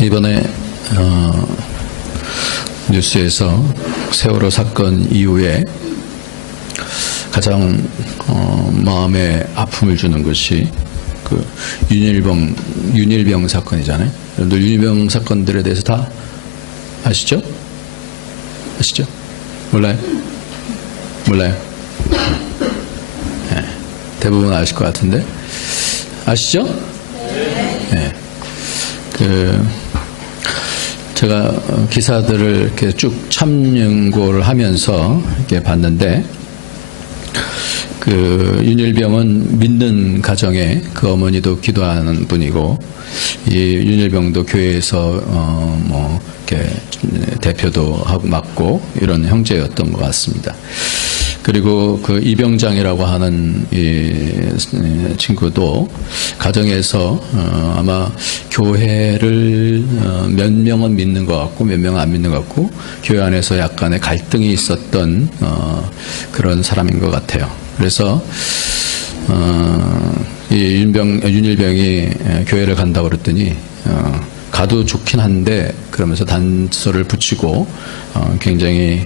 이번에 뉴스에서 세월호 사건 이후에 가장 마음에 아픔을 주는 것이 그 윤일병 사건이잖아요. 여러분들 윤일병 사건들에 대해서 다 아시죠? 아시죠? 몰라요? 몰라요? 네, 대부분 아실 것 같은데 아시죠? 네. 제가 기사들을 이렇게 쭉 참연고를 하면서 이렇게 봤는데, 윤일병은 믿는 가정에 그 어머니도 기도하는 분이고, 이 윤일병도 교회에서 이렇게 대표도 하고 맡고 이런 형제였던 것 같습니다. 그리고 그 이병장이라고 하는 이 친구도 가정에서 아마 교회를 몇 명은 믿는 것 같고 몇 명은 안 믿는 것 같고 교회 안에서 약간의 갈등이 있었던 그런 사람인 것 같아요. 그래서 이 윤일병이 교회를 간다고 그랬더니 가도 좋긴 한데 그러면서 단서를 붙이고 굉장히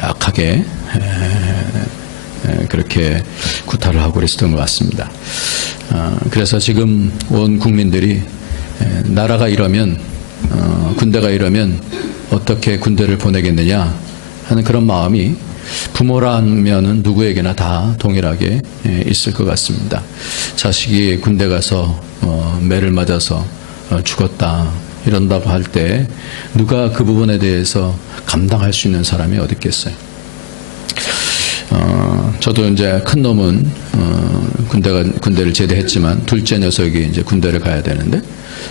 악하게 그렇게 구타를 하고 그랬었던 것 같습니다. 그래서 지금 온 국민들이 나라가 이러면 군대가 이러면 어떻게 군대를 보내겠느냐 하는 그런 마음이 부모라면은 누구에게나 다 동일하게 있을 것 같습니다. 자식이 군대 가서 매를 맞아서 죽었다 이런다고 할 때 누가 그 부분에 대해서 감당할 수 있는 사람이 어디 있겠어요? 저도 이제 큰 놈은 군대를 제대했지만 둘째 녀석이 이제 군대를 가야 되는데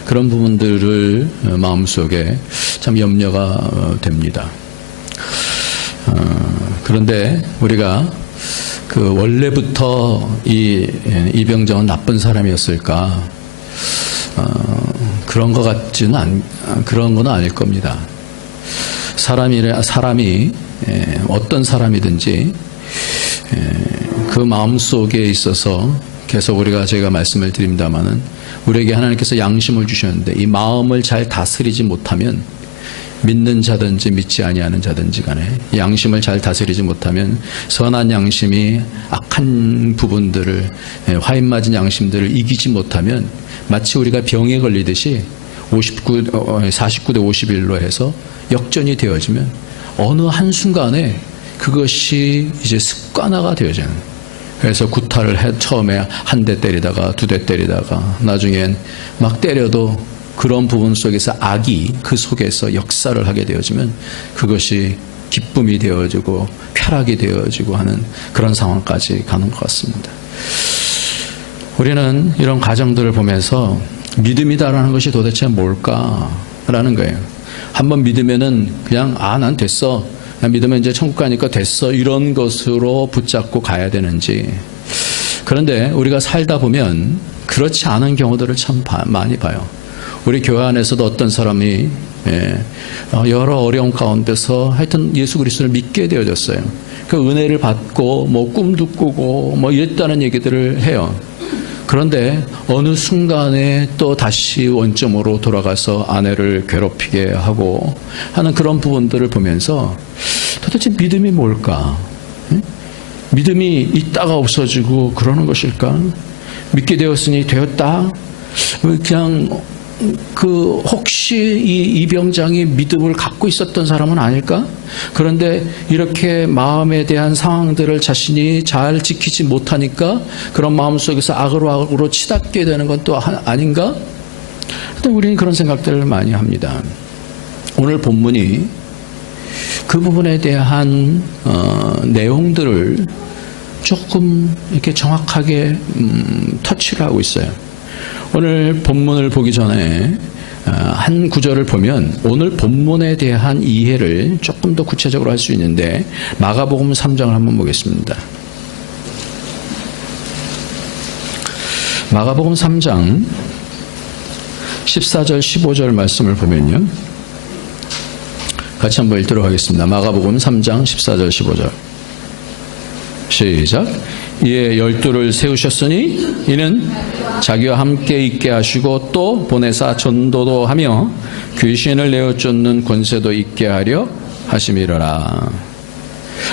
그런 부분들을 마음속에 참 염려가 됩니다. 그런데 우리가 그 원래부터 이 이병정은 나쁜 사람이었을까? 그런 것 같지는 그런 건 아닐 겁니다. 사람이 어떤 사람이든지 그 마음 속에 있어서 계속 제가 말씀을 드립니다만은 우리에게 하나님께서 양심을 주셨는데 이 마음을 잘 다스리지 못하면 믿는 자든지 믿지 아니하는 자든지 간에 양심을 잘 다스리지 못하면 선한 양심이 악한 부분들을 화인 맞은 양심들을 이기지 못하면 마치 우리가 병에 걸리듯이 49대 51로 해서 역전이 되어지면 어느 한순간에 그것이 이제 습관화가 되어져요. 그래서 구타를 처음에 한 대 때리다가 두 대 때리다가 나중엔 막 때려도 그런 부분 속에서 악이 그 속에서 역사를 하게 되어지면 그것이 기쁨이 되어지고 쾌락이 되어지고 하는 그런 상황까지 가는 것 같습니다. 우리는 이런 가정들을 보면서 믿음이다라는 것이 도대체 뭘까라는 거예요. 한번 믿으면은 그냥 난 됐어. 난 믿으면 이제 천국 가니까 됐어. 이런 것으로 붙잡고 가야 되는지. 그런데 우리가 살다 보면 그렇지 않은 경우들을 참 많이 봐요. 우리 교회 안에서도 어떤 사람이 여러 어려움 가운데서 하여튼 예수 그리스도를 믿게 되어졌어요. 그 은혜를 받고 꿈도 꾸고 이랬다는 얘기들을 해요. 그런데 어느 순간에 또 다시 원점으로 돌아가서 아내를 괴롭히게 하고 하는 그런 부분들을 보면서 도대체 믿음이 뭘까? 믿음이 있다가 없어지고 그러는 것일까? 믿게 되었으니 되었다? 그냥 혹시 이 이병장이 믿음을 갖고 있었던 사람은 아닐까? 그런데 이렇게 마음에 대한 상황들을 자신이 잘 지키지 못하니까 그런 마음속에서 악으로 치닫게 되는 건 또 아닌가? 우리는 그런 생각들을 많이 합니다. 오늘 본문이 그 부분에 대한 내용들을 조금 이렇게 정확하게 터치를 하고 있어요. 오늘 본문을 보기 전에 한 구절을 보면 오늘 본문에 대한 이해를 조금 더 구체적으로 할 수 있는데 마가복음 3장을 한번 보겠습니다. 마가복음 3장 14절 15절 말씀을 보면요. 같이 한번 읽도록 하겠습니다. 마가복음 3장 14절 15절 시작. 이에 12를 세우셨으니 이는 자기와 함께 있게 하시고 또 보내사 전도도 하며 귀신을 내어 쫓는 권세도 있게 하려 하심이로라.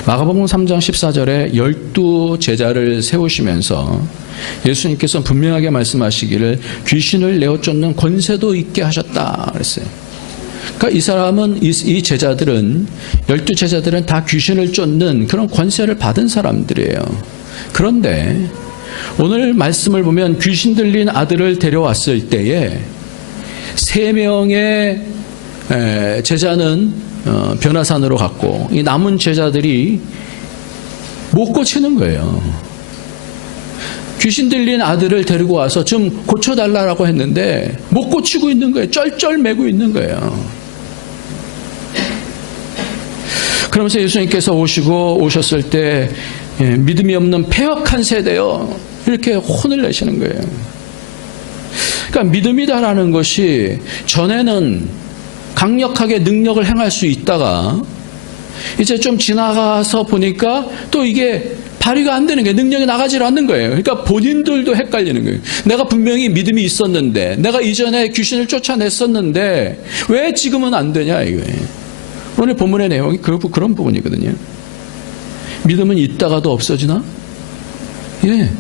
마가복음 3장 14절에 12 제자를 세우시면서 예수님께서 분명하게 말씀하시기를 귀신을 내어 쫓는 권세도 있게 하셨다 그랬어요. 그러니까 이 사람은 이 제자들은 12 제자들은 다 귀신을 쫓는 그런 권세를 받은 사람들이에요. 그런데 오늘 말씀을 보면 귀신 들린 아들을 데려왔을 때에 3명의 제자는 변화산으로 갔고 이 남은 제자들이 못 고치는 거예요. 귀신 들린 아들을 데리고 와서 좀 고쳐달라고 했는데 못 고치고 있는 거예요. 쩔쩔매고 있는 거예요. 그러면서 예수님께서 오셨을 때 믿음이 없는 패역한 세대요. 이렇게 혼을 내시는 거예요. 그러니까 믿음이다라는 것이 전에는 강력하게 능력을 행할 수 있다가 이제 좀 지나가서 보니까 또 이게 발휘가 안 되는 거예요. 능력이 나가질 않는 거예요. 그러니까 본인들도 헷갈리는 거예요. 내가 분명히 믿음이 있었는데 내가 이전에 귀신을 쫓아냈었는데 왜 지금은 안 되냐 이거예요. 오늘 본문의 내용이 그런 부분이거든요. 믿음은 있다가도 없어지나? 예.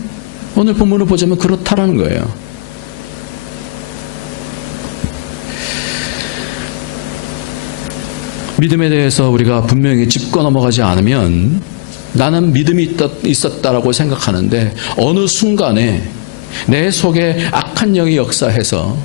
오늘 본문을 보자면 그렇다라는 거예요. 믿음에 대해서 우리가 분명히 짚고 넘어가지 않으면 나는 믿음이 있었다라고 생각하는데 어느 순간에 내 속에 악한 영이 역사해서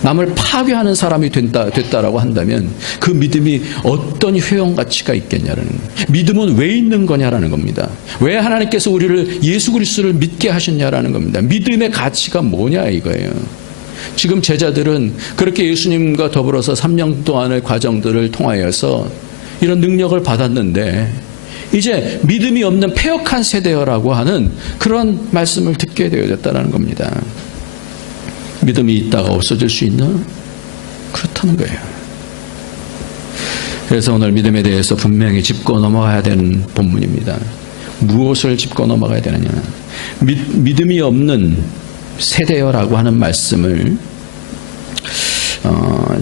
남을 파괴하는 사람이 됐다라고 한다면 그 믿음이 어떤 효용 가치가 있겠냐는 믿음은 왜 있는 거냐라는 겁니다. 왜 하나님께서 우리를 예수 그리스도를 믿게 하셨냐라는 겁니다. 믿음의 가치가 뭐냐 이거예요. 지금 제자들은 그렇게 예수님과 더불어서 3년 동안의 과정들을 통하여서 이런 능력을 받았는데 이제 믿음이 없는 패역한 세대여라고 하는 그런 말씀을 듣게 되어졌다는 겁니다. 믿음이 있다가 없어질 수 있나? 그렇다는 거예요. 그래서 오늘 믿음에 대해서 분명히 짚고 넘어가야 되는 본문입니다. 무엇을 짚고 넘어가야 되느냐? 믿음이 없는 세대여라고 하는 말씀을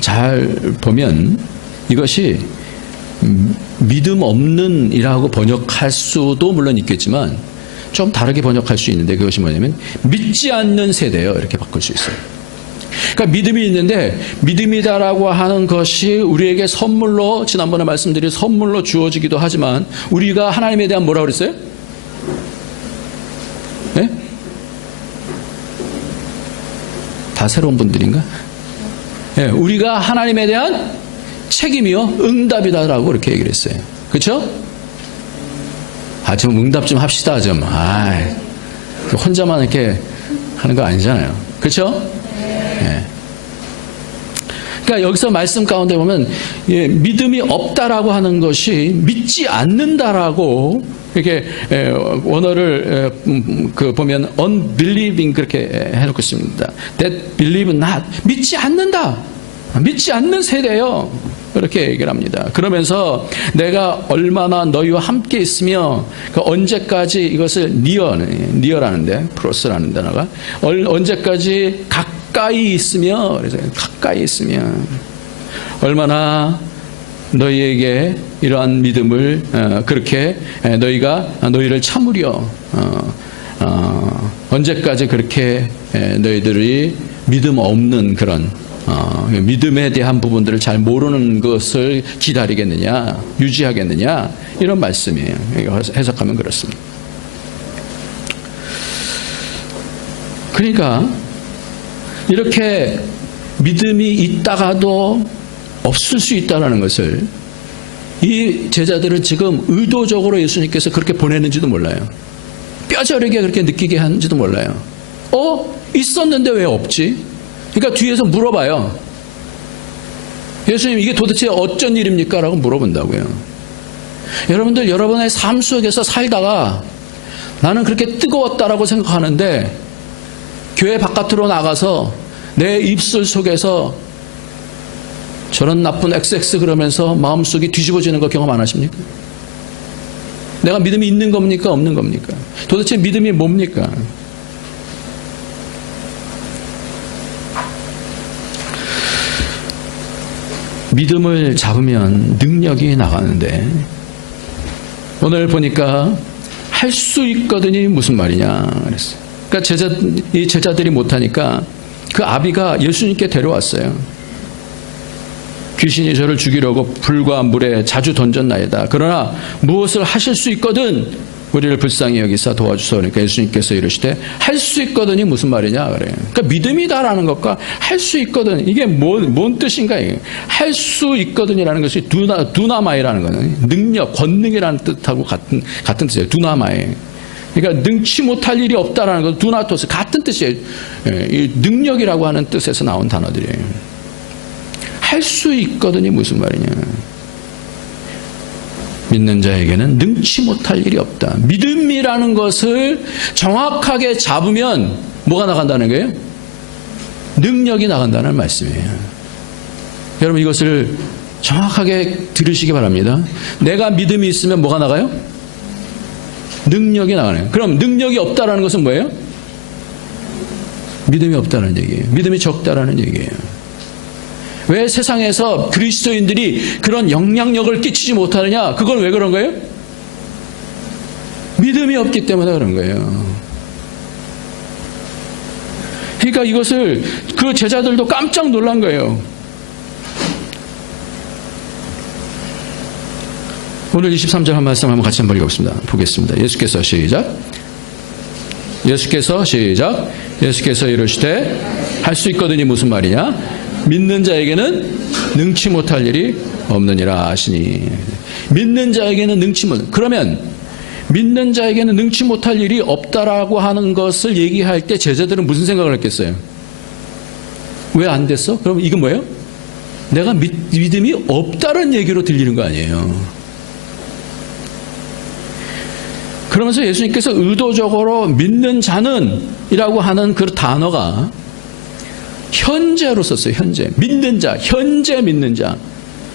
잘 보면 이것이 믿음 없는이라고 번역할 수도 물론 있겠지만 좀 다르게 번역할 수 있는데 그것이 뭐냐면 믿지 않는 세대요 이렇게 바꿀 수 있어요. 그러니까 믿음이 있는데 믿음이다라고 하는 것이 우리에게 선물로 지난번에 말씀드린 선물로 주어지기도 하지만 우리가 하나님에 대한 뭐라고 그랬어요? 네? 다 새로운 분들인가? 네, 우리가 하나님에 대한 책임이요 응답이다라고 이렇게 얘기를 했어요. 그렇죠? 좀 응답 좀 합시다 좀. 혼자만 이렇게 하는 거 아니잖아요. 그렇죠? 네. 그러니까 여기서 말씀 가운데 보면 믿음이 없다라고 하는 것이 믿지 않는다라고 이렇게 원어를 보면 unbelieving 그렇게 해놓고 있습니다. That believe not 믿지 않는다. 믿지 않는 세대예요. 그렇게 얘기를 합니다. 그러면서 내가 얼마나 너희와 함께 있으며 그 언제까지 이것을 니어라는데 프로스라는 단어가 언제까지 가까이 있으며 그래서 가까이 있으며 얼마나 너희에게 이러한 믿음을 그렇게 너희를 참으려 언제까지 그렇게 너희들이 믿음 없는 그런 믿음에 대한 부분들을 잘 모르는 것을 기다리겠느냐 유지하겠느냐 이런 말씀이에요. 해석하면 그렇습니다. 그러니까 이렇게 믿음이 있다가도 없을 수 있다는 것을 이 제자들은 지금 의도적으로 예수님께서 그렇게 보내는지도 몰라요. 뼈저리게 그렇게 느끼게 하는지도 몰라요. 있었는데 왜 없지? 그러니까 뒤에서 물어봐요. 예수님 이게 도대체 어쩐 일입니까? 라고 물어본다고요. 여러분들 여러분의 삶 속에서 살다가 나는 그렇게 뜨거웠다라고 생각하는데 교회 바깥으로 나가서 내 입술 속에서 저런 나쁜 XX 그러면서 마음속이 뒤집어지는 거 경험 안 하십니까? 내가 믿음이 있는 겁니까? 없는 겁니까? 도대체 믿음이 뭡니까? 믿음을 잡으면 능력이 나가는데 오늘 보니까 할 수 있거든이 무슨 말이냐 그랬어요. 그러니까 이 제자들이 못하니까 그 아비가 예수님께 데려왔어요. 귀신이 저를 죽이려고 불과 물에 자주 던졌나이다. 그러나 무엇을 하실 수 있거든 우리를 불쌍히 여기사 도와주소. 그러니까 예수님께서 이르시되 할 수 있거든이 무슨 말이냐 그래요. 그러니까 믿음이다라는 것과 할 수 있거든 이게 뭔 뜻인가 이게. 할 수 있거든이라는 것이 두나마이라는 거는 능력, 권능이라는 뜻하고 같은 뜻이에요. 두나마이. 그러니까 능치 못할 일이 없다라는 것, 두나토스 같은 뜻이에요. 이 능력이라고 하는 뜻에서 나온 단어들이에요. 할 수 있거든이 무슨 말이냐. 믿는 자에게는 능치 못할 일이 없다. 믿음이라는 것을 정확하게 잡으면 뭐가 나간다는 거예요? 능력이 나간다는 말씀이에요. 여러분 이것을 정확하게 들으시기 바랍니다. 내가 믿음이 있으면 뭐가 나가요? 능력이 나가네요. 그럼 능력이 없다라는 것은 뭐예요? 믿음이 없다는 얘기예요. 믿음이 적다라는 얘기예요. 왜 세상에서 그리스도인들이 그런 영향력을 끼치지 못하느냐? 그건 왜 그런 거예요? 믿음이 없기 때문에 그런 거예요. 그러니까 이것을 그 제자들도 깜짝 놀란 거예요. 오늘 23절 한 말씀 한번 같이 한번 읽어보겠습니다. 보겠습니다. 예수께서 시작. 예수께서 이르시되 할 수 있거든이 무슨 말이냐? 믿는 자에게는 능치 못할 일이 없느니라 하시니. 믿는 자에게는 능치 못. 그러면 믿는 자에게는 능치 못할 일이 없다라고 하는 것을 얘기할 때 제자들은 무슨 생각을 했겠어요? 왜 안 됐어? 그럼 이건 뭐예요? 내가 믿음이 없다는 얘기로 들리는 거 아니에요. 그러면서 예수님께서 의도적으로 믿는 자는 이라고 하는 그 단어가 현재로 썼어요. 현재. 믿는 자. 현재 믿는 자.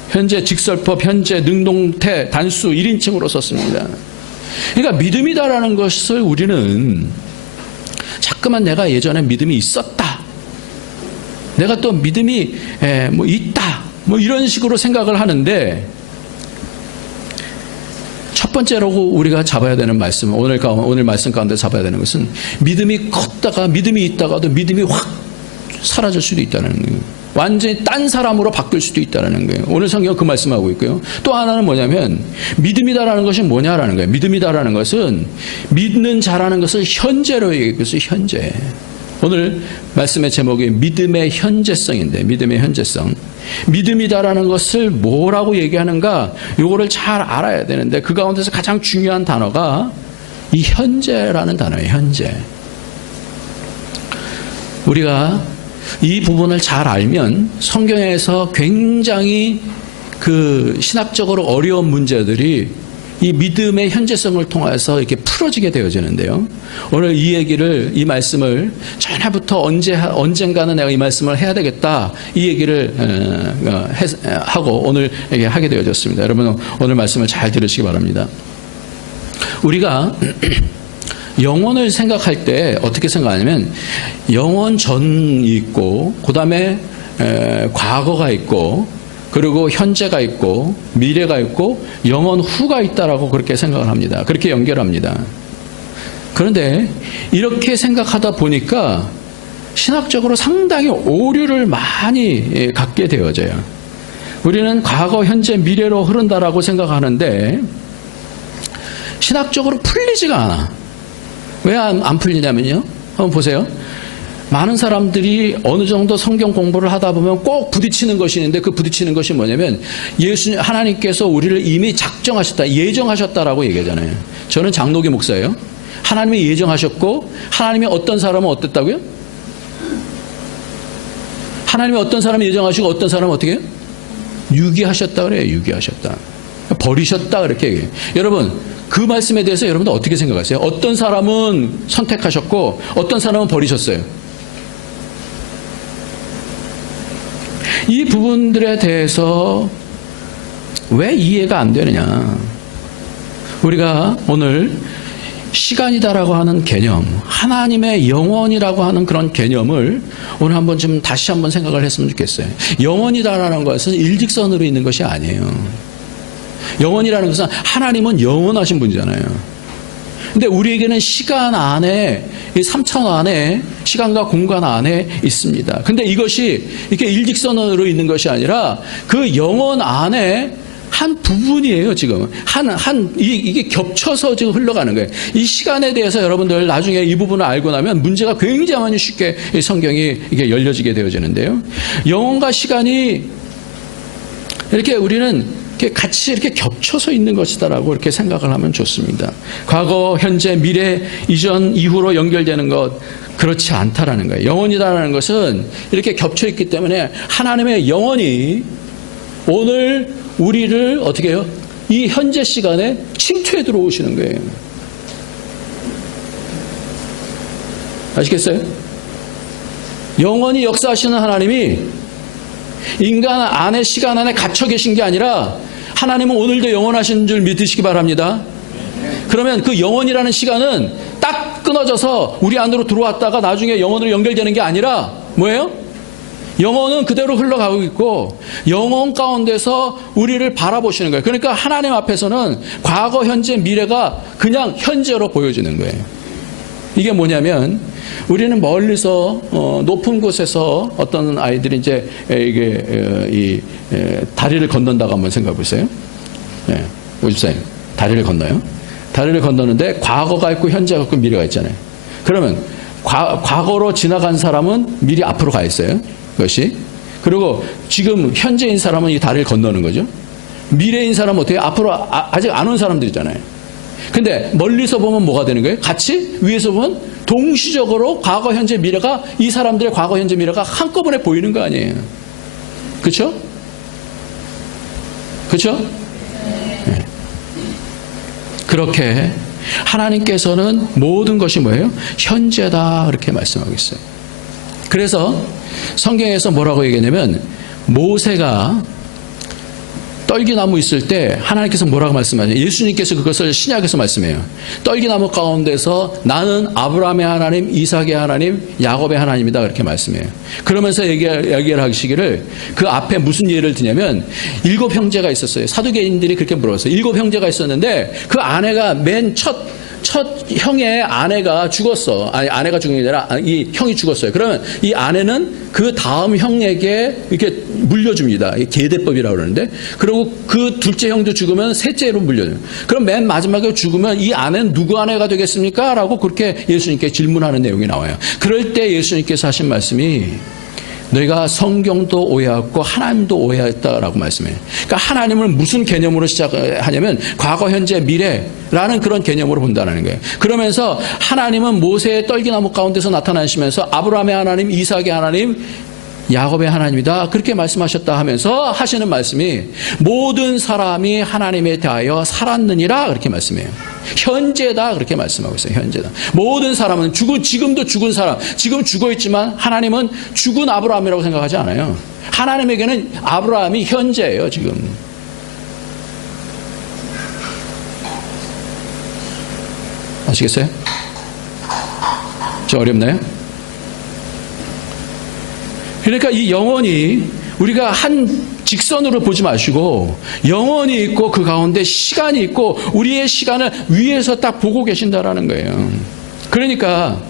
현재 직설법, 현재 능동태, 단수 1인칭으로 썼습니다. 그러니까 믿음이다라는 것을 우리는 자꾸만 내가 예전에 믿음이 있었다. 내가 또 믿음이 뭐 있다. 뭐 이런 식으로 생각을 하는데 첫 번째로 우리가 잡아야 되는 말씀, 오늘 말씀 가운데 잡아야 되는 것은 믿음이 컸다가 믿음이 있다가도 믿음이 확 사라질 수도 있다는 거예요. 완전히 딴 사람으로 바뀔 수도 있다는 거예요. 오늘 성경 그 말씀하고 있고요. 또 하나는 뭐냐면 믿음이다라는 것이 뭐냐라는 거예요. 믿음이다라는 것은 믿는 자라는 것을 현재로 얘기했어요. 현재. 오늘 말씀의 제목이 믿음의 현재성인데 믿음의 현재성. 믿음이다라는 것을 뭐라고 얘기하는가 요거를 잘 알아야 되는데 그 가운데서 가장 중요한 단어가 이 현재라는 단어예요. 현재. 우리가 이 부분을 잘 알면 성경에서 굉장히 그 신학적으로 어려운 문제들이 이 믿음의 현재성을 통해서 이렇게 풀어지게 되어지는데요. 오늘 이 말씀을 전에부터 언젠가는 내가 이 말씀을 해야 되겠다. 이 얘기를 하고 오늘 하게 되어졌습니다. 여러분 오늘 말씀을 잘 들으시기 바랍니다. 우리가 영혼을 생각할 때 어떻게 생각하냐면 영혼 전이 있고 그 다음에 과거가 있고 그리고 현재가 있고 미래가 있고 영혼 후가 있다라고 그렇게 생각을 합니다. 그렇게 연결합니다. 그런데 이렇게 생각하다 보니까 신학적으로 상당히 오류를 많이 갖게 되어져요. 우리는 과거, 현재, 미래로 흐른다라고 생각하는데 신학적으로 풀리지가 않아. 왜 안 풀리냐면요. 한번 보세요. 많은 사람들이 어느 정도 성경 공부를 하다 보면 꼭 부딪히는 것이 있는데 그 부딪히는 것이 뭐냐면 하나님께서 우리를 이미 작정하셨다, 예정하셨다라고 얘기하잖아요. 저는 장로교 목사예요. 하나님이 예정하셨고 하나님이 어떤 사람은 어땠다고요? 하나님이 어떤 사람을 예정하시고 어떤 사람은 어떻게 해요? 유기하셨다 그래요. 유기하셨다. 버리셨다 그렇게 얘기해요. 여러분 그 말씀에 대해서 여러분들 어떻게 생각하세요? 어떤 사람은 선택하셨고 어떤 사람은 버리셨어요. 이 부분들에 대해서 왜 이해가 안 되느냐? 우리가 오늘 시간이다라고 하는 개념, 하나님의 영원이라고 하는 그런 개념을 오늘 한번 좀 다시 한번 생각을 했으면 좋겠어요. 영원이다라는 것은 일직선으로 있는 것이 아니에요. 영원이라는 것은 하나님은 영원하신 분이잖아요. 근데 우리에게는 시간 안에, 이 3차원 안에, 시간과 공간 안에 있습니다. 근데 이것이 이렇게 일직선으로 있는 것이 아니라 그 영원 안에 한 부분이에요, 지금. 이게 겹쳐서 지금 흘러가는 거예요. 이 시간에 대해서 여러분들 나중에 이 부분을 알고 나면 문제가 굉장히 쉽게 성경이 이게 열려지게 되어지는데요. 영혼과 시간이 이렇게 우리는 같이 이렇게 겹쳐서 있는 것이다라고 이렇게 생각을 하면 좋습니다. 과거, 현재, 미래, 이전, 이후로 연결되는 것, 그렇지 않다라는 거예요. 영혼이다라는 것은 이렇게 겹쳐 있기 때문에 하나님의 영혼이 오늘 우리를 어떻게 해요? 이 현재 시간에 침투해 들어오시는 거예요. 아시겠어요? 영원히 역사하시는 하나님이 인간 안에, 시간 안에 갇혀 계신 게 아니라 하나님은 오늘도 영원하신 줄 믿으시기 바랍니다. 그러면 그 영원이라는 시간은 딱 끊어져서 우리 안으로 들어왔다가 나중에 영원으로 연결되는 게 아니라 뭐예요? 영혼은 그대로 흘러가고 있고 영혼 가운데서 우리를 바라보시는 거예요. 그러니까 하나님 앞에서는 과거, 현재, 미래가 그냥 현재로 보여지는 거예요. 이게 뭐냐면 우리는 멀리서 높은 곳에서 어떤 아이들이 이제 이게 다리를 건넌다고 한번 생각해 보세요. 네, 오집사님 다리를 건너요. 다리를 건너는데 과거가 있고 현재가 있고 미래가 있잖아요. 그러면 과거로 지나간 사람은 미리 앞으로 가 있어요. 그것이. 그리고 지금 현재인 사람은 이 다리를 건너는 거죠. 미래인 사람은 어떻게 앞으로 아직 안 온 사람들이잖아요. 근데 멀리서 보면 뭐가 되는 거예요? 같이 위에서 보면 동시적으로 과거, 현재, 미래가 이 사람들의 과거, 현재, 미래가 한꺼번에 보이는 거 아니에요. 그렇죠? 그렇죠? 네. 그렇게 하나님께서는 모든 것이 뭐예요? 현재다 그렇게 말씀하고 있어요. 그래서 성경에서 뭐라고 얘기하냐면 모세가 떨기나무 있을 때 하나님께서 뭐라고 말씀하냐? 예수님께서 그것을 신약에서 말씀해요. 떨기나무 가운데서 나는 아브라함의 하나님, 이삭의 하나님, 야곱의 하나님이다 그렇게 말씀해요. 그러면서 얘기를 하시기를 그 앞에 무슨 예를 드냐면 7 형제가 있었어요. 사두개인들이 그렇게 물었어요. 7 형제가 있었는데 그 아내가 맨 첫 형의 아내가 죽었어. 아니, 아내가 죽은 게 아니라 이 형이 죽었어요. 그러면 이 아내는 그 다음 형에게 이렇게 물려줍니다. 계대법이라고 그러는데. 그리고 그 둘째 형도 죽으면 셋째로 물려줘요. 그럼 맨 마지막에 죽으면 이 아내는 누구 아내가 되겠습니까? 라고 그렇게 예수님께 질문하는 내용이 나와요. 그럴 때 예수님께서 하신 말씀이 너희가 성경도 오해했고 하나님도 오해했다라고 말씀해요. 그러니까 하나님을 무슨 개념으로 시작하냐면 과거, 현재, 미래라는 그런 개념으로 본다는 거예요. 그러면서 하나님은 모세의 떨기나무 가운데서 나타나시면서 아브라함의 하나님, 이삭의 하나님, 야곱의 하나님이다 그렇게 말씀하셨다 하면서 하시는 말씀이 모든 사람이 하나님에 대하여 살았느니라 그렇게 말씀해요. 현재다 그렇게 말씀하고 있어요. 현재다. 모든 사람은 지금도 죽은 사람, 지금 죽어있지만 하나님은 죽은 아브라함이라고 생각하지 않아요. 하나님에게는 아브라함이 현재예요. 지금. 아시겠어요? 좀 어렵나요? 그러니까 이 영혼이 우리가 한 직선으로 보지 마시고 영혼이 있고 그 가운데 시간이 있고 우리의 시간을 위에서 딱 보고 계신다라는 거예요. 그러니까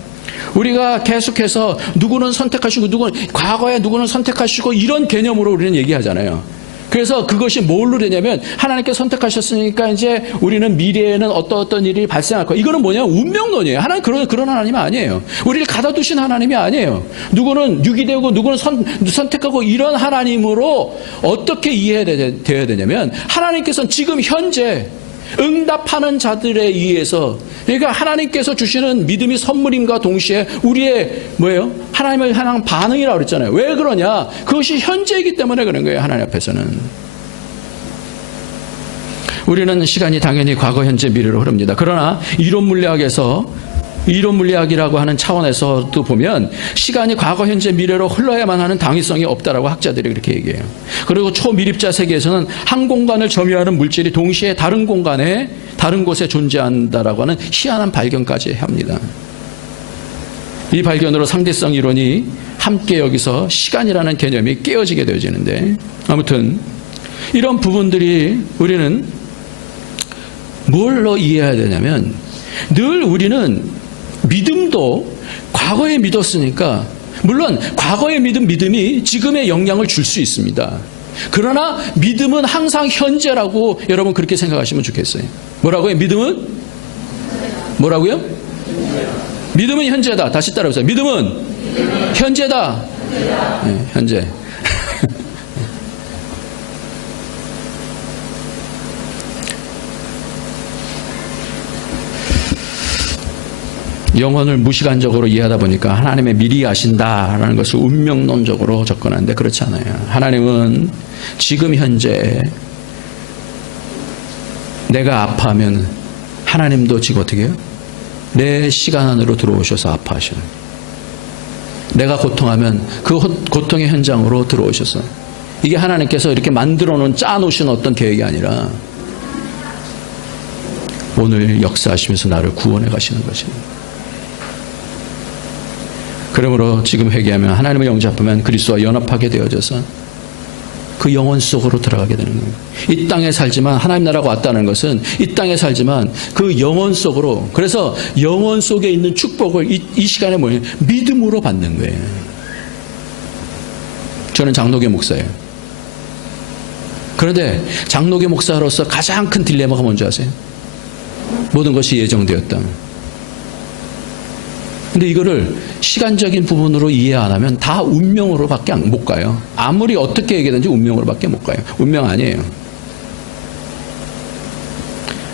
우리가 계속해서 누구는 선택하시고 누구는 과거에 누구는 선택하시고 이런 개념으로 우리는 얘기하잖아요. 그래서 그것이 뭘로 되냐면 하나님께 선택하셨으니까 이제 우리는 미래에는 어떤 일이 발생할 거야. 이거는 뭐냐? 운명론이에요. 하나님 그런 하나님이 아니에요. 우리를 가둬두신 하나님이 아니에요. 누구는 유기되고 누구는 선택하고 이런 하나님으로 어떻게 이해되어야 되냐면 하나님께서는 지금 현재 응답하는 자들에 의해서 그러니까 하나님께서 주시는 믿음이 선물임과 동시에 우리의 뭐예요? 하나님을 향한 반응이라고 그랬잖아요. 왜 그러냐? 그것이 현재이기 때문에 그런 거예요. 하나님 앞에서는. 우리는 시간이 당연히 과거, 현재, 미래로 흐릅니다. 그러나 이론 물리학에서 이론 물리학이라고 하는 차원에서도 보면 시간이 과거, 현재, 미래로 흘러야만 하는 당위성이 없다라고 학자들이 그렇게 얘기해요. 그리고 초미립자 세계에서는 한 공간을 점유하는 물질이 동시에 다른 공간에 다른 곳에 존재한다라고 하는 희한한 발견까지 합니다. 이 발견으로 상대성 이론이 함께 여기서 시간이라는 개념이 깨어지게 되어지는데, 아무튼 이런 부분들이 우리는 뭘로 이해해야 되냐면, 늘 우리는 믿음도 과거에 믿었으니까, 물론 과거에 믿은 믿음이 지금의 영향을 줄 수 있습니다. 그러나 믿음은 항상 현재라고 여러분 그렇게 생각하시면 좋겠어요. 뭐라고요? 믿음은? 뭐라고요? 믿음은 현재다. 다시 따라해보세요. 믿음은 현재다. 네, 현재. 영혼을 무시간적으로 이해하다 보니까 하나님의 미리 아신다라는 것을 운명론적으로 접근하는데 그렇지 않아요. 하나님은 지금 현재 내가 아파하면 하나님도 지금 어떻게 해요? 내 시간 안으로 들어오셔서 아파하셔요. 내가 고통하면 그 고통의 현장으로 들어오셔서, 이게 하나님께서 이렇게 만들어 놓은 짜놓으신 어떤 계획이 아니라 오늘 역사하시면서 나를 구원해 가시는 것입니다. 그러므로 지금 회개하면, 하나님을 영접하면 그리스도와 연합하게 되어져서 그 영혼 속으로 들어가게 되는 거예요. 이 땅에 살지만, 하나님 나라가 왔다는 것은 이 땅에 살지만 그 영혼 속으로, 그래서 영혼 속에 있는 축복을 이 시간에 뭐예요? 믿음으로 받는 거예요. 저는 장로교 목사예요. 그런데 장로교 목사로서 가장 큰 딜레마가 뭔지 아세요? 모든 것이 예정되었다. 근데 이거를 시간적인 부분으로 이해 안 하면 다 운명으로밖에 못 가요. 아무리 어떻게 얘기하든지 운명으로밖에 못 가요. 운명 아니에요.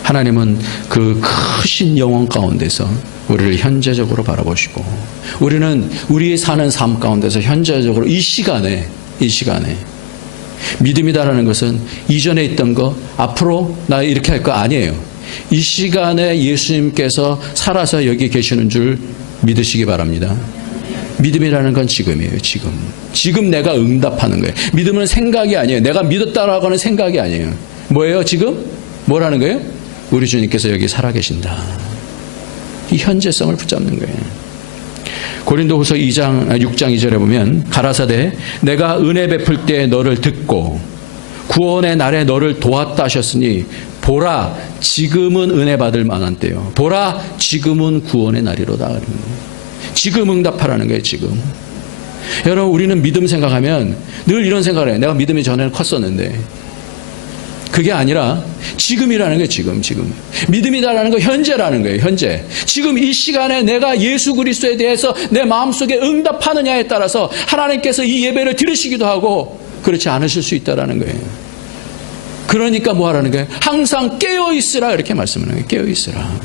하나님은 그 크신 영원 가운데서 우리를 현재적으로 바라보시고, 우리는 우리 사는 삶 가운데서 현재적으로 이 시간에 믿음이다라는 것은 이전에 있던 거 앞으로 나 이렇게 할 거 아니에요. 이 시간에 예수님께서 살아서 여기 계시는 줄 믿으시기 바랍니다. 믿음이라는 건 지금이에요. 지금 내가 응답하는 거예요. 믿음은 생각이 아니에요. 내가 믿었다라고 하는 생각이 아니에요. 뭐예요? 지금? 뭐라는 거예요? 우리 주님께서 여기 살아계신다. 이 현재성을 붙잡는 거예요. 고린도후서 6장 2절에 보면, 가라사대 내가 은혜 베풀 때 너를 듣고 구원의 날에 너를 도왔다 하셨으니 보라 지금은 은혜 받을 만한 때요. 보라 지금은 구원의 날이로다. 지금 응답하라는 거예요. 지금. 여러분, 우리는 믿음 생각하면 늘 이런 생각을 해요. 내가 믿음이 전에는 컸었는데. 그게 아니라 지금이라는 거예요. 지금. 믿음이다라는 거 현재라는 거예요. 현재. 지금 이 시간에 내가 예수 그리스도에 대해서 내 마음속에 응답하느냐에 따라서 하나님께서 이 예배를 들으시기도 하고 그렇지 않으실 수 있다라는 거예요. 그러니까 뭐 하라는 거예요? 항상 깨어있으라, 이렇게 말씀하는 거예요. 깨어있으라.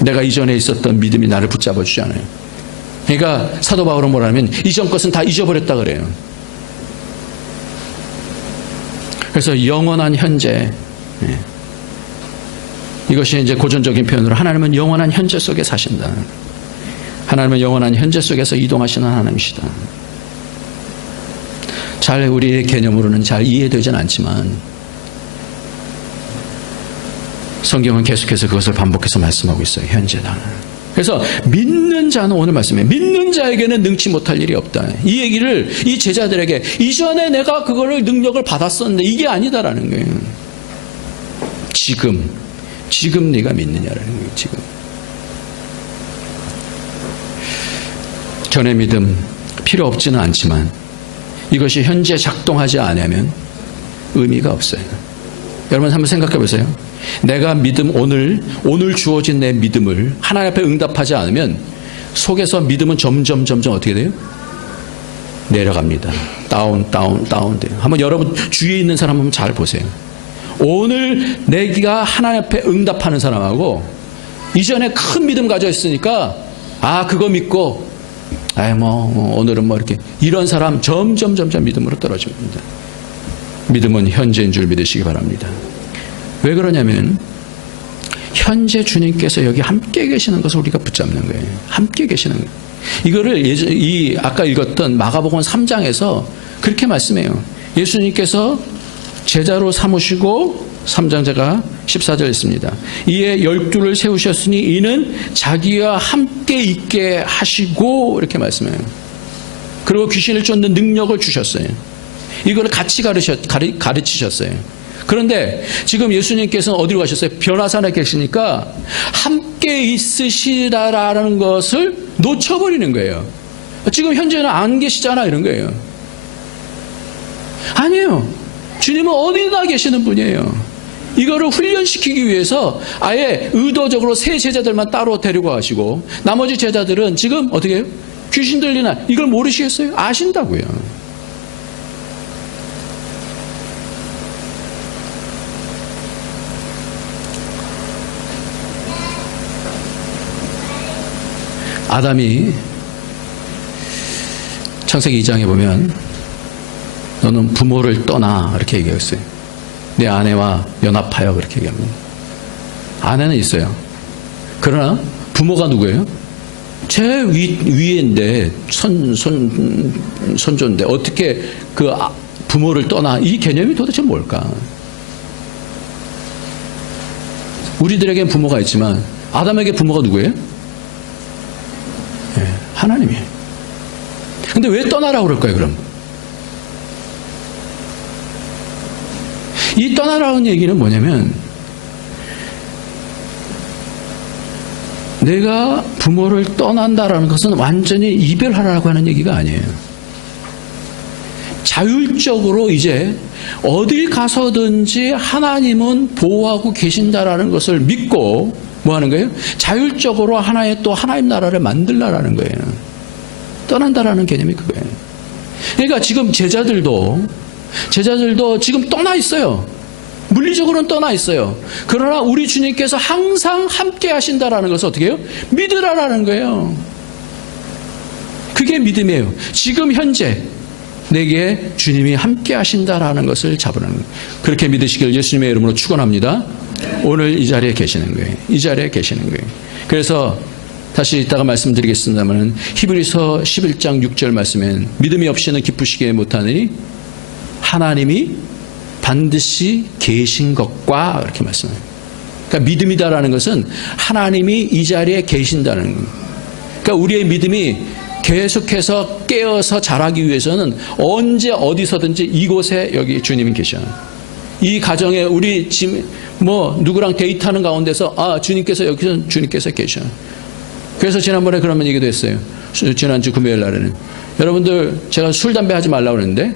내가 이전에 있었던 믿음이 나를 붙잡아 주지 않아요. 그러니까 사도 바울은 뭐라면 이전 것은 다 잊어버렸다 그래요. 그래서 영원한 현재, 이것이 이제 고전적인 표현으로 하나님은 영원한 현재 속에 사신다. 하나님은 영원한 현재 속에서 이동하시는 하나님이시다. 잘 우리의 개념으로는 잘 이해되지는 않지만 성경은 계속해서 그것을 반복해서 말씀하고 있어요. 현재다. 그래서 믿는 자는, 오늘 말씀에 믿는 자에게는 능치 못할 일이 없다. 이 얘기를 이 제자들에게, 이전에 내가 그거를 능력을 받았었는데 이게 아니다라는 거예요. 지금 네가 믿느냐라는 거예요. 지금. 전의 믿음 필요 없지는 않지만 이것이 현재 작동하지 않으면 의미가 없어요. 여러분 한번 생각해 보세요. 내가 믿음, 오늘 주어진 내 믿음을 하나님 앞에 응답하지 않으면 속에서 믿음은 점점 어떻게 돼요? 내려갑니다. 다운 돼요. 한번 여러분 주위에 있는 사람 한번 잘 보세요. 오늘 내가 하나님 앞에 응답하는 사람하고 이전에 큰 믿음 가져 있으니까 그거 믿고 오늘은 이렇게, 이런 사람 점점 믿음으로 떨어집니다. 믿음은 현재인 줄 믿으시기 바랍니다. 왜 그러냐면 현재 주님께서 여기 함께 계시는 것을 우리가 붙잡는 거예요. 함께 계시는 거예요. 이거를 아까 읽었던 마가복음 3장에서 그렇게 말씀해요. 예수님께서 제자로 삼으시고 3장 제가 14절 있습니다. 이에 12를 세우셨으니 이는 자기와 함께 있게 하시고 이렇게 말씀해요. 그리고 귀신을 쫓는 능력을 주셨어요. 이걸 같이 가르치셨어요. 그런데 지금 예수님께서는 어디로 가셨어요? 변화산에 계시니까 함께 있으시다라는 것을 놓쳐버리는 거예요. 지금 현재는 안 계시잖아 이런 거예요. 아니에요. 주님은 어디나 계시는 분이에요. 이거를 훈련시키기 위해서 아예 의도적으로 세 제자들만 따로 데리고 가시고 나머지 제자들은 지금 어떻게 해요? 귀신 들리나 이걸 모르시겠어요? 아신다고요. 아담이 창세기 2장에 보면 너는 부모를 떠나 이렇게 얘기했어요. 내 아내와 연합하여 그렇게 얘기합니다. 아내는 있어요. 그러나 부모가 누구예요? 제 위인데 선조인데 어떻게 그 부모를 떠나 이 개념이 도대체 뭘까? 우리들에겐 부모가 있지만 아담에게 부모가 누구예요? 네, 하나님이에요. 근데 왜 떠나라고 그럴까요 그럼? 이 떠나라는 얘기는 뭐냐면 내가 부모를 떠난다라는 것은 완전히 이별하라고 하는 얘기가 아니에요. 자율적으로 이제 어딜 가서든지 하나님은 보호하고 계신다라는 것을 믿고 뭐 하는 거예요? 자율적으로 하나의 또 하나님 나라를 만들라라는 거예요. 떠난다라는 개념이 그거예요. 그러니까 지금 제자들도 지금 떠나 있어요. 물리적으로는 떠나 있어요. 그러나 우리 주님께서 항상 함께 하신다라는 것을 어떻게 해요? 믿으라라는 거예요. 그게 믿음이에요. 지금 현재 내게 주님이 함께 하신다라는 것을 잡으라는 거예요. 그렇게 믿으시길 예수님의 이름으로 축원합니다. 오늘 이 자리에 계시는 거예요. 이 자리에 계시는 거예요. 그래서 다시 이따가 말씀드리겠습니다만 히브리서 11장 6절 말씀엔 믿음이 없이는 기쁘시게 못하느니 하나님이 반드시 계신 것과 이렇게 말씀해요. 그러니까 믿음이다라는 것은 하나님이 이 자리에 계신다는 거예요. 그러니까 우리의 믿음이 계속해서 깨어서 자라기 위해서는 언제 어디서든지 이곳에 여기 주님이 계셔요. 이 가정에 우리 지금 뭐 누구랑 데이트하는 가운데서 주님께서 여기서 주님께서 계셔요. 그래서 지난번에 그러면 얘기도 했어요. 지난주 금요일 날에는 여러분들 제가 술 담배 하지 말라고 그랬는데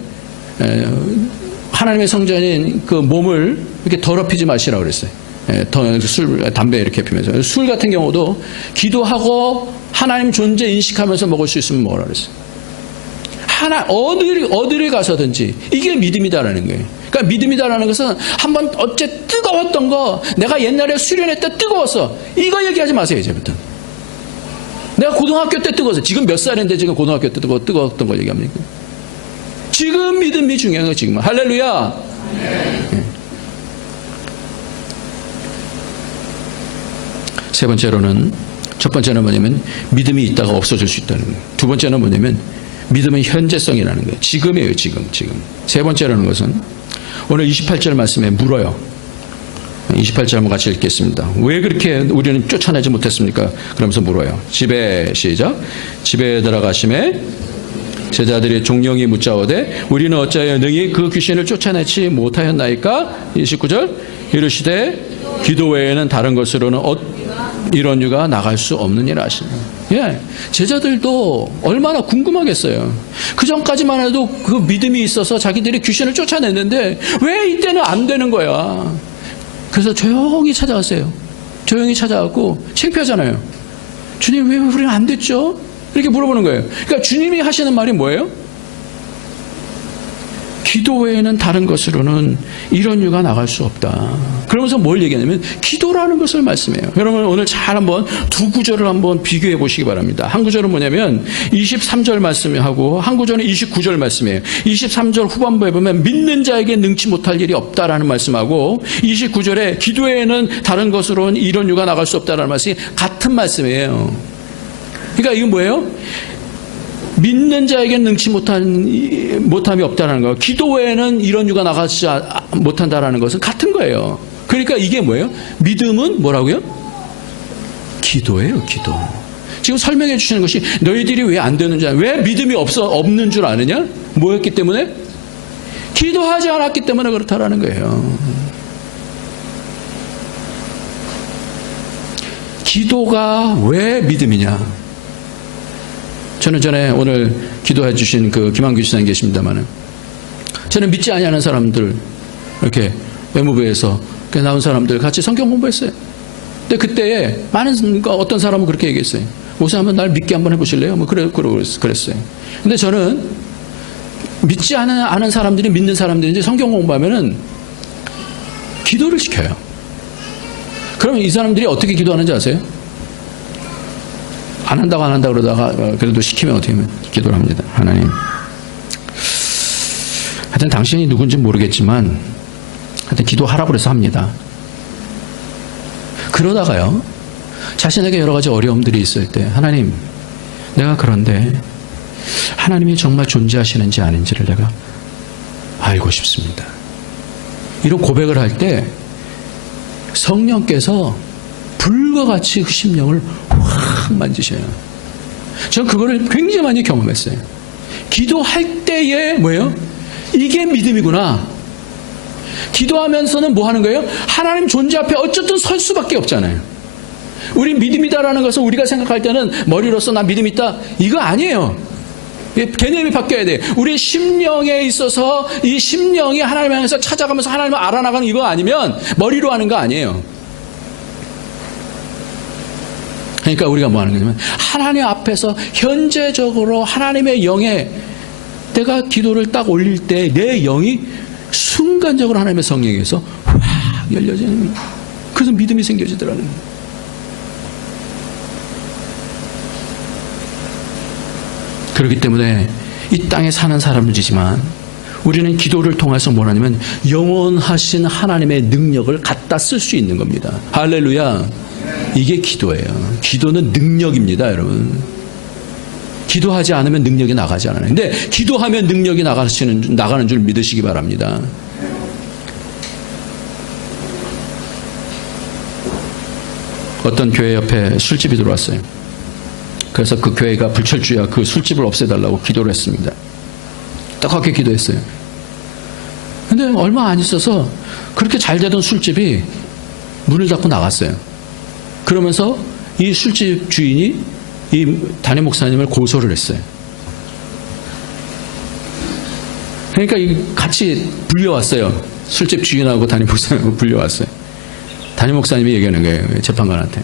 하나님의 성전인 그 몸을 이렇게 더럽히지 마시라고 그랬어요. 술, 담배 이렇게 피면서. 술 같은 경우도 기도하고 하나님 존재 인식하면서 먹을 수 있으면 먹으라 그랬어요. 어디를 가서든지 이게 믿음이다라는 거예요. 그러니까 믿음이다라는 것은 한번 어째 뜨거웠던 거 내가 옛날에 수련회 때 뜨거웠어. 이거 얘기하지 마세요 이제부터. 내가 고등학교 때 뜨거웠어. 지금 몇 살인데 지금 고등학교 때 뜨거웠던 거 얘기합니까? 지금 믿음이 중요한 거 지금. 할렐루야. 네. 세 번째로는 첫 번째는 뭐냐면 믿음이 있다가 없어질 수 있다는 거예요. 두 번째는 뭐냐면 믿음은 현재성이라는 거예요. 지금이에요. 지금. 세 번째라는 것은 오늘 28절 말씀에 물어요. 28절 한번 같이 읽겠습니다. 왜 그렇게 우리는 쫓아내지 못했습니까? 그러면서 물어요. 시작. 집에 들어가심에 제자들이 종영이 묻자오되 우리는 어찌하여 능히 그 귀신을 쫓아내지 못하였나이까? 29절 이르시되 기도 외에는 다른 것으로는 이런 유가 나갈 수 없느니라 하시네. 예, 제자들도 얼마나 궁금하겠어요. 그 전까지만 해도 그 믿음이 있어서 자기들이 귀신을 쫓아냈는데 왜 이때는 안 되는 거야. 그래서 조용히 찾아왔어요. 조용히 찾아왔고 창피하잖아요. 주님 왜 우리는 안 됐죠? 이렇게 물어보는 거예요. 그러니까 주님이 하시는 말이 뭐예요? 기도 외에는 다른 것으로는 이런 유가 나갈 수 없다. 그러면서 뭘 얘기하냐면 기도라는 것을 말씀해요. 여러분 오늘 잘 한번 두 구절을 한번 비교해 보시기 바랍니다. 한 구절은 뭐냐면 23절 말씀하고 한 구절은 29절 말씀이에요. 23절 후반부에 보면 믿는 자에게 능치 못할 일이 없다라는 말씀하고 29절에 기도 외에는 다른 것으로는 이런 유가 나갈 수 없다라는 말씀이 같은 말씀이에요. 그러니까 이건 뭐예요? 믿는 자에게는 능치 못함이 없다는 거. 기도 외에는 이런 유가 나가지 못한다는 것은 같은 거예요. 그러니까 이게 뭐예요? 믿음은 뭐라고요? 기도예요, 기도. 지금 설명해 주시는 것이 너희들이 왜 안 되는지, 왜 믿음이 없는 줄 아느냐? 뭐였기 때문에? 기도하지 않았기 때문에 그렇다라는 거예요. 기도가 왜 믿음이냐? 저는 전에 오늘 기도해 주신 그 김한규 지사님 계십니다만은 저는 믿지 아니하는 사람들 이렇게 외무부에서 나온 사람들 같이 성경 공부했어요. 근데 그때에 많은 어떤 사람은 그렇게 얘기했어요. 목사님 한번 날 믿게 한번 해보실래요? 뭐 그랬어요. 근데 저는 믿지 않은 사람들이 믿는 사람들이 이제 성경 공부하면은 기도를 시켜요. 그러면 이 사람들이 어떻게 기도하는지 아세요? 안 한다고 그러다가 그래도 시키면 어떻게 하면 기도를 합니다. 하나님, 하여튼 당신이 누군지 모르겠지만 하여튼 기도하라고 그래서 합니다. 그러다가요 자신에게 여러 가지 어려움들이 있을 때 하나님, 내가 그런데 하나님이 정말 존재하시는지 아닌지를 내가 알고 싶습니다. 이런 고백을 할 때 성령께서 불과 같이 그 심령을 확 만지셔요. 저는 그거를 굉장히 많이 경험했어요. 기도할 때에 뭐예요? 이게 믿음이구나. 기도하면서는 뭐 하는 거예요? 하나님 존재 앞에 어쨌든 설 수밖에 없잖아요. 우리 믿음이다라는 것은 우리가 생각할 때는 머리로서 나 믿음 있다 이거 아니에요. 개념이 바뀌어야 돼. 우리 심령에 있어서 이 심령이 하나님 향해서 찾아가면서 하나님을 알아나가는 이거 아니면 머리로 하는 거 아니에요. 그러니까 우리가 뭐 하는 거냐면 하나님 앞에서 현재적으로 하나님의 영에 내가 기도를 딱 올릴 때 내 영이 순간적으로 하나님의 성령에서 확 열려지는 거예요. 그래서 믿음이 생겨지더라는 거예요. 그렇기 때문에 이 땅에 사는 사람들이지만 우리는 기도를 통해서 뭘 하냐면 영원하신 하나님의 능력을 갖다 쓸 수 있는 겁니다. 할렐루야. 이게 기도예요. 기도는 능력입니다, 여러분. 기도하지 않으면 능력이 나가지 않아요. 근데 기도하면 능력이 나가는 줄 믿으시기 바랍니다. 어떤 교회 옆에 술집이 들어왔어요. 그래서 그 교회가 불철주야 그 술집을 없애달라고 기도를 했습니다. 떡하게 기도했어요. 근데 얼마 안 있어서 그렇게 잘 되던 술집이 문을 닫고 나갔어요. 그러면서 이 술집 주인이 이 담임 목사님을 고소를 했어요. 그러니까 같이 불려왔어요. 술집 주인하고 담임 목사님하고 불려왔어요. 담임 목사님이 얘기하는 거예요. 재판관한테.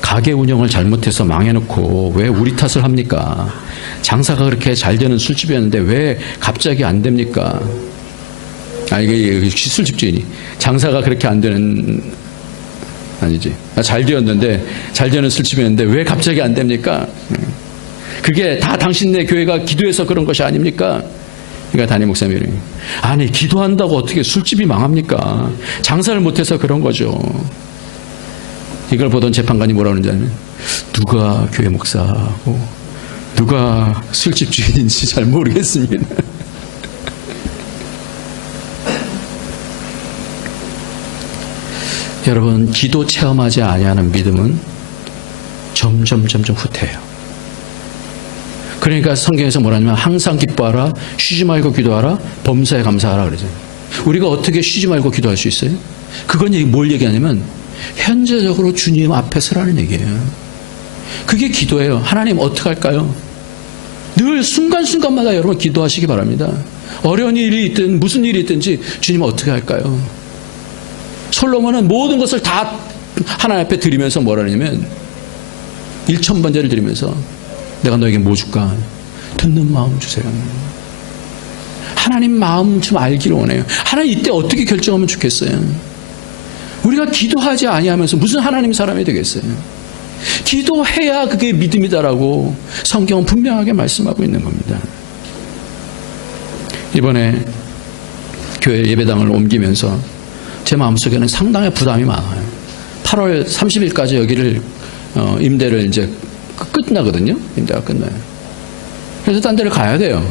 가게 운영을 잘못해서 망해놓고 왜 우리 탓을 합니까? 장사가 그렇게 잘 되는 술집이었는데 왜 갑자기 안 됩니까? 이게 술집 주인이. 장사가 그렇게 안 되는, 아니지. 잘 되었는데, 잘 되는 술집이었는데 왜 갑자기 안 됩니까? 그게 다 당신네 교회가 기도해서 그런 것이 아닙니까? 그러니까 담임 목사님이 아니 기도한다고 어떻게 술집이 망합니까? 장사를 못해서 그런 거죠. 이걸 보던 재판관이 뭐라 그러는지 아면 누가 교회 목사고 누가 술집 주인인지 잘 모르겠습니다. 여러분, 기도 체험하지 아니하는 믿음은 점점 후퇴해요. 그러니까 성경에서 뭐라냐면 항상 기뻐하라, 쉬지 말고 기도하라, 범사에 감사하라 그러죠. 우리가 어떻게 쉬지 말고 기도할 수 있어요? 그건 뭘 얘기하냐면 현재적으로 주님 앞에 서라는 얘기예요. 그게 기도예요. 하나님 어떡할까요? 늘 순간순간마다 여러분 기도하시기 바랍니다. 어려운 일이 있든 무슨 일이 있든지 주님 어떻게 할까요? 솔로몬은 모든 것을 다 하나님 앞에 드리면서 뭐라 하냐면 1000번제를 드리면서 내가 너에게 뭐 줄까? 듣는 마음 주세요. 하나님 마음 좀 알기를 원해요. 하나님 이때 어떻게 결정하면 좋겠어요? 우리가 기도하지 아니하면서 무슨 하나님 사람이 되겠어요? 기도해야 그게 믿음이다라고 성경은 분명하게 말씀하고 있는 겁니다. 이번에 교회 예배당을 옮기면서 제 마음속에는 상당히 부담이 많아요. 8월 30일까지 여기를 임대를 이제 끝나거든요. 임대가 끝나요. 그래서 딴 데를 가야 돼요.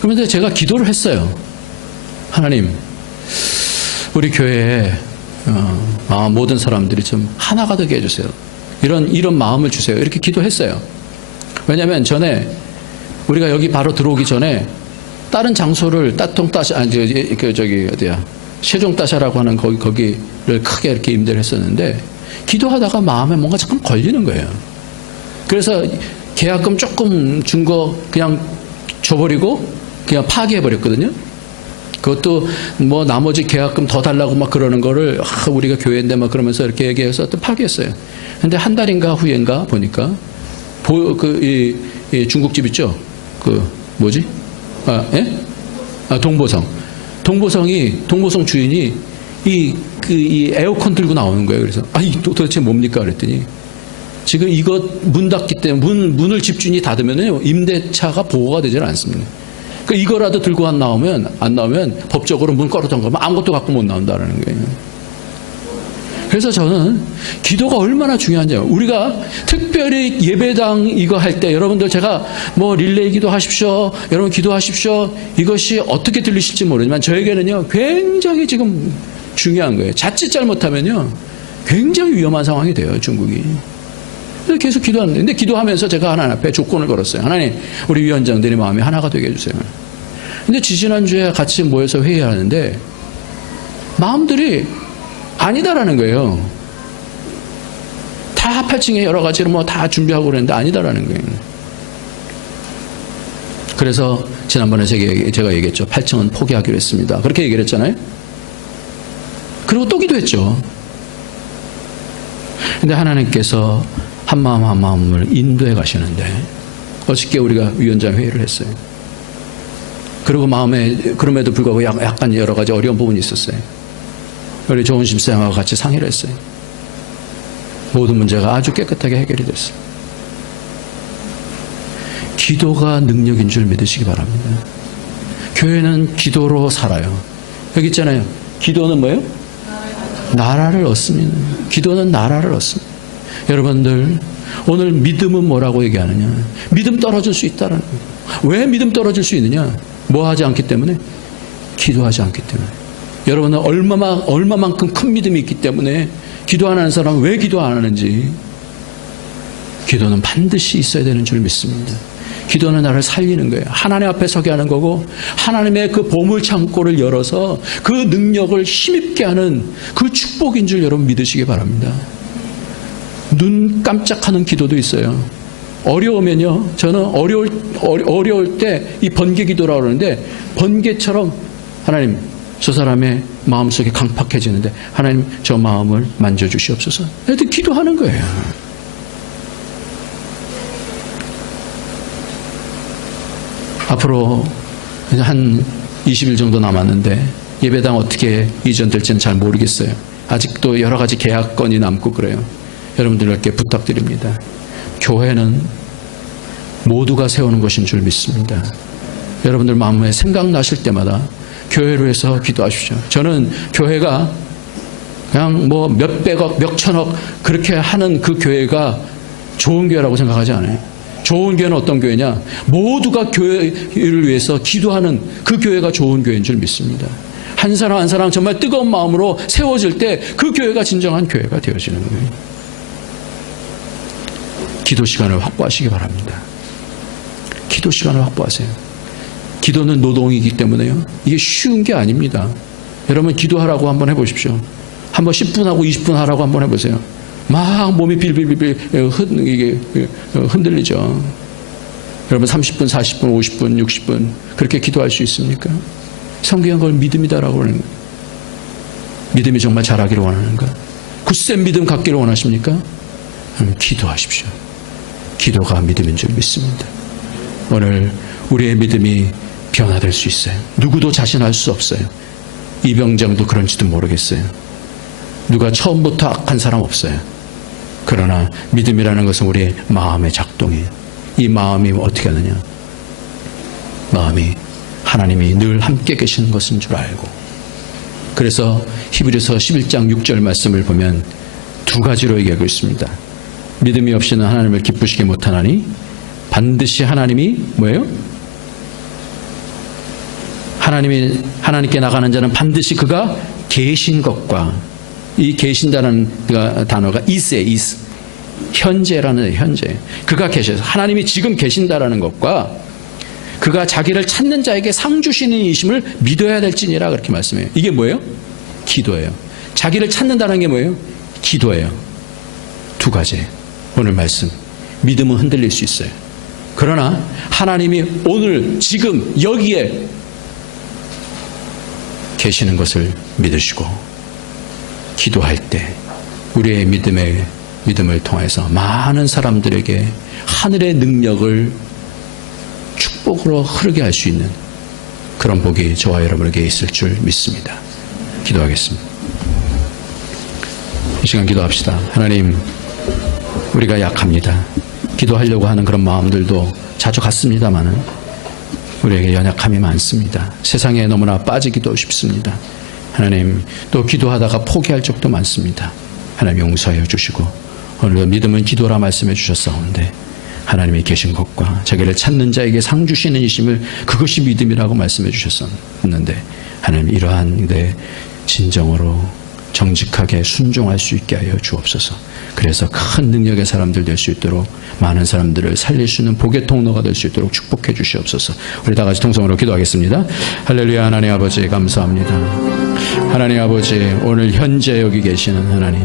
그런데 제가 기도를 했어요. 하나님, 우리 교회에 모든 사람들이 좀 하나가 되게 해주세요. 이런 마음을 주세요. 이렇게 기도했어요. 왜냐하면 전에 우리가 여기 바로 들어오기 전에 다른 장소를 세종따샤라고 하는 거기를 크게 이렇게 임대를 했었는데 기도하다가 마음에 뭔가 잠깐 걸리는 거예요. 그래서 계약금 조금 준 거 그냥 줘버리고 그냥 파기해버렸거든요. 그것도 뭐 나머지 계약금 더 달라고 막 그러는 거를 우리가 교회인데 막 그러면서 이렇게 얘기해서 또 파기했어요. 근데 한 달인가 후인가 보니까 이 중국집 있죠? 동보성 주인이 이 에어컨 들고 나오는 거예요. 그래서 도대체 뭡니까? 그랬더니 지금 이거 문 닫기 때문에 문을 집주인이 닫으면요 임대차가 보호가 되질 않습니다. 그러니까 이거라도 들고 안 나오면 법적으로 문 걸어 잠가면 아무것도 갖고 못 나온다는 거예요. 그래서 저는 기도가 얼마나 중요한지 우리가 특별히 예배당 이거 할 때 여러분들 제가 뭐 릴레이 기도하십시오. 여러분 기도하십시오. 이것이 어떻게 들리실지 모르지만 저에게는요 굉장히 지금 중요한 거예요. 자칫 잘못하면요 굉장히 위험한 상황이 돼요. 중국이. 그래서 계속 기도하는데 근데 기도하면서 제가 하나님 앞에 조건을 걸었어요. 하나님 우리 위원장들이 마음이 하나가 되게 해주세요. 근데 지지난주에 같이 모여서 회의하는데 마음들이 아니다라는 거예요. 다 8층에 여러 가지로 뭐 다 준비하고 그랬는데 아니다라는 거예요. 그래서 지난번에 제가 얘기했죠. 8층은 포기하기로 했습니다. 그렇게 얘기를 했잖아요. 그리고 또 기도했죠. 근데 하나님께서 한 마음 한 마음을 인도해 가시는데 어저께 우리가 위원장 회의를 했어요. 그리고 마음에 그럼에도 불구하고 약간 여러 가지 어려운 부분이 있었어요. 우리 좋은 집사님하고 같이 상의를 했어요. 모든 문제가 아주 깨끗하게 해결이 됐어요. 기도가 능력인 줄 믿으시기 바랍니다. 교회는 기도로 살아요. 여기 있잖아요. 기도는 뭐예요? 나라를 얻습니다. 기도는 나라를 얻습니다. 여러분들 오늘 믿음은 뭐라고 얘기하느냐? 믿음 떨어질 수 있다라는 거예요. 왜 믿음 떨어질 수 있느냐? 뭐 하지 않기 때문에? 기도하지 않기 때문에. 여러분은 얼마만큼 큰 믿음이 있기 때문에 기도 안 하는 사람은 왜 기도 안 하는지. 기도는 반드시 있어야 되는 줄 믿습니다. 기도는 나를 살리는 거예요. 하나님 앞에 서게 하는 거고 하나님의 그 보물 창고를 열어서 그 능력을 힘입게 하는 그 축복인 줄 여러분 믿으시기 바랍니다. 눈 깜짝하는 기도도 있어요. 어려우면요. 저는 어려울 때 이 번개 기도라고 그러는데 번개처럼 하나님 저 사람의 마음속에 강팍해지는데 하나님 저 마음을 만져주시옵소서. 하여튼 기도하는 거예요. 앞으로 한 20일 정도 남았는데 예배당 어떻게 이전될지는 잘 모르겠어요. 아직도 여러 가지 계약건이 남고 그래요. 여러분들께 부탁드립니다. 교회는 모두가 세우는 것인 줄 믿습니다. 여러분들 마음에 생각나실 때마다 교회로 해서 기도하십시오. 저는 교회가 그냥 뭐 몇백억, 몇천억 그렇게 하는 그 교회가 좋은 교회라고 생각하지 않아요. 좋은 교회는 어떤 교회냐? 모두가 교회를 위해서 기도하는 그 교회가 좋은 교회인 줄 믿습니다. 한 사람 한 사람 정말 뜨거운 마음으로 세워질 때 그 교회가 진정한 교회가 되어지는 거예요. 기도 시간을 확보하시기 바랍니다. 기도 시간을 확보하세요. 기도는 노동이기 때문에요. 이게 쉬운 게 아닙니다. 여러분 기도하라고 한번 해보십시오. 한번 10분 하고 20분 하라고 한번 해보세요. 막 몸이 빌빌빌빌 흔들리죠. 여러분 30분, 40분, 50분, 60분 그렇게 기도할 수 있습니까? 성경은 그걸 믿음이다라고 하는 거예요. 믿음이 정말 자라기를 원하는가? 굳센 믿음 갖기를 원하십니까? 기도하십시오. 기도가 믿음인 줄 믿습니다. 오늘 우리의 믿음이 변화될 수 있어요. 누구도 자신할 수 없어요. 이병장도 그런지도 모르겠어요. 누가 처음부터 악한 사람 없어요. 그러나 믿음이라는 것은 우리의 마음의 작동이에요. 이 마음이 어떻게 하느냐? 마음이 하나님이 늘 함께 계시는 것인 줄 알고, 그래서 히브리서 11장 6절 말씀을 보면 두 가지로 얘기하고 있습니다. 믿음이 없이는 하나님을 기쁘시게 못하나니 반드시 하나님이 뭐예요? 하나님께 나가는 자는 반드시 그가 계신 것과, 이 계신다는 단어가 is, 현재라는 현재. 그가 계셔서 하나님이 지금 계신다라는 것과 그가 자기를 찾는 자에게 상 주시는 이심을 믿어야 될지니라, 그렇게 말씀해요. 이게 뭐예요? 기도예요. 자기를 찾는다는 게 뭐예요? 기도예요. 두 가지. 오늘 말씀. 믿음은 흔들릴 수 있어요. 그러나 하나님이 오늘 지금 여기에 계시는 것을 믿으시고 기도할 때 우리의 믿음을 통해서 많은 사람들에게 하늘의 능력을 축복으로 흐르게 할 수 있는 그런 복이 저와 여러분에게 있을 줄 믿습니다. 기도하겠습니다. 이 시간 기도합시다. 하나님, 우리가 약합니다. 기도하려고 하는 그런 마음들도 자주 갖습니다마는 우리에게 연약함이 많습니다. 세상에 너무나 빠지기도 쉽습니다. 하나님, 또 기도하다가 포기할 적도 많습니다. 하나님 용서하여 주시고, 오늘도 믿음은 기도라 말씀해 주셨사온데 하나님이 계신 것과 자기를 찾는 자에게 상 주시는 이심을, 그것이 믿음이라고 말씀해 주셨었는데 하나님, 이러한 내 진정으로 정직하게 순종할 수 있게 하여 주옵소서. 그래서 큰 능력의 사람들 될 수 있도록, 많은 사람들을 살릴 수 있는 복의 통로가 될 수 있도록 축복해 주시옵소서. 우리 다 같이 통성으로 기도하겠습니다. 할렐루야. 하나님 아버지 감사합니다. 하나님 아버지, 오늘 현재 여기 계시는 하나님,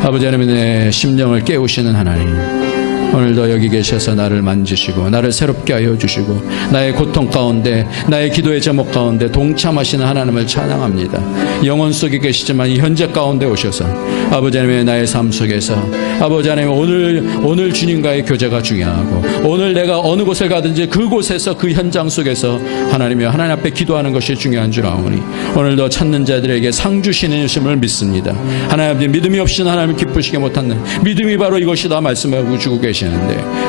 아버지 하나님, 내 심령을 깨우시는 하나님, 오늘도 여기 계셔서 나를 만지시고 나를 새롭게 하여 주시고 나의 고통 가운데, 나의 기도의 제목 가운데 동참하시는 하나님을 찬양합니다. 영혼 속에 계시지만 이 현재 가운데 오셔서 아버지 하나님의 나의 삶 속에서 아버지 하나님, 오늘 주님과의 교제가 중요하고, 오늘 내가 어느 곳을 가든지 그곳에서, 그 현장 속에서 하나님 앞에 기도하는 것이 중요한 줄 아오니 오늘도 찾는 자들에게 상 주시는 것임을 믿습니다. 하나님, 믿음이 없이는 하나님을 기쁘시게 못하는 믿음이 바로 이것이다 말씀하고 주고 계시는데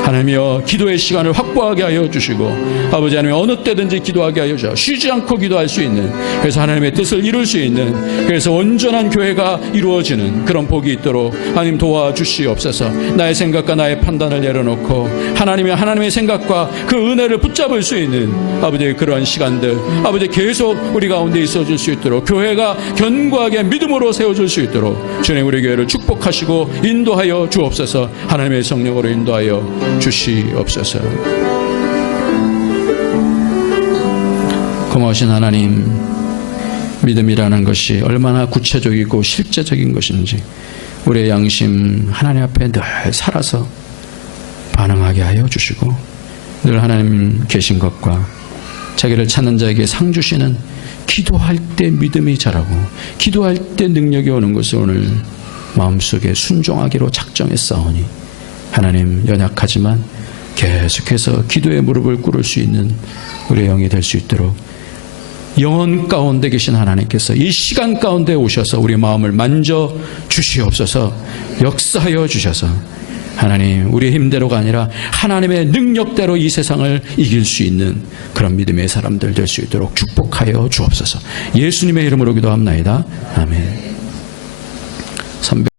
하나님이여, 기도의 시간을 확보하게 하여 주시고 아버지 하나님, 어느 때든지 기도하게 하여 주시고 쉬지 않고 기도할 수 있는, 그래서 하나님의 뜻을 이룰 수 있는, 그래서 온전한 교회가 이루어지는 그런 복이 있도록 하나님 도와주시옵소서. 나의 생각과 나의 판단을 내려놓고 하나님의 생각과 그 은혜를 붙잡을 수 있는 아버지의 그러한 시간들, 아버지 계속 우리 가운데 있어줄 수 있도록, 교회가 견고하게 믿음으로 세워줄 수 있도록 주님, 우리 교회를 축복하시고 인도하여 주옵소서. 하나님의 성령으로 인도하여 주시옵소서. 고마우신 하나님, 믿음이라는 것이 얼마나 구체적이고 실제적인 것인지 우리의 양심 하나님 앞에 늘 살아서 반응하게 하여 주시고, 늘 하나님 계신 것과 자기를 찾는 자에게 상 주시는, 기도할 때 믿음이 자라고 기도할 때 능력이 오는 것을 오늘 마음속에 순종하기로 작정했사오니 하나님, 연약하지만 계속해서 기도의 무릎을 꿇을 수 있는 우리의 영이 될 수 있도록 영혼 가운데 계신 하나님께서 이 시간 가운데 오셔서 우리 마음을 만져 주시옵소서. 역사하여 주셔서 하나님, 우리의 힘대로가 아니라 하나님의 능력대로 이 세상을 이길 수 있는 그런 믿음의 사람들 될 수 있도록 축복하여 주옵소서. 예수님의 이름으로 기도합나이다. 아멘.